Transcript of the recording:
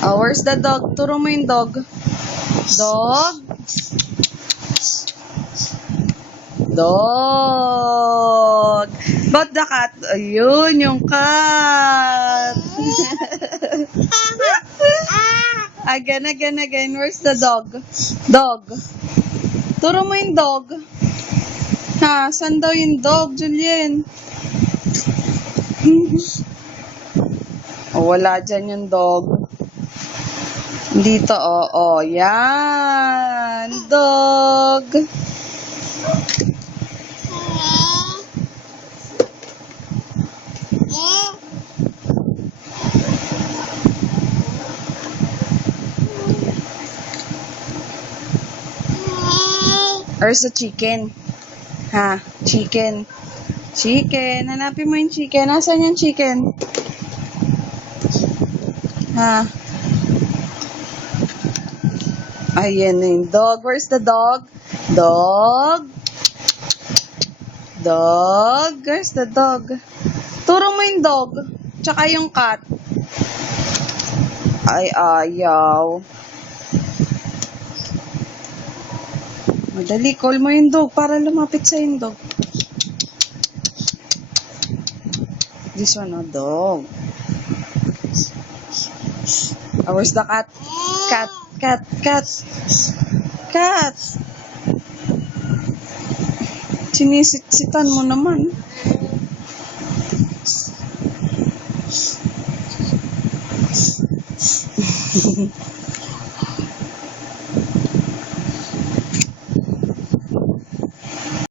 Oh, where's the dog? Turo mo yung dog. Dog. Dog. But the cat? Ayun, yung cat. Again. Where's the dog? Dog. Turo mo yung dog. Ha, saan daw yung dog, Julien? Oh, wala dyan yung dog. Dito, oh, yan. Dog. Where's the chicken? Ha, chicken. Chicken. Hanapin mo yung chicken. Nasaan yung chicken? Ha? Ayan na yung dog. Where's the dog? Dog. Dog. Where's the dog? Turo mo yung dog. Tsaka yung cat. Ay, ayaw. Madali, call mo yung dog para lumapit sa yung dog. This one, oh, dog. Oh, where's the cat? Cat. Sinisitsitan mo naman.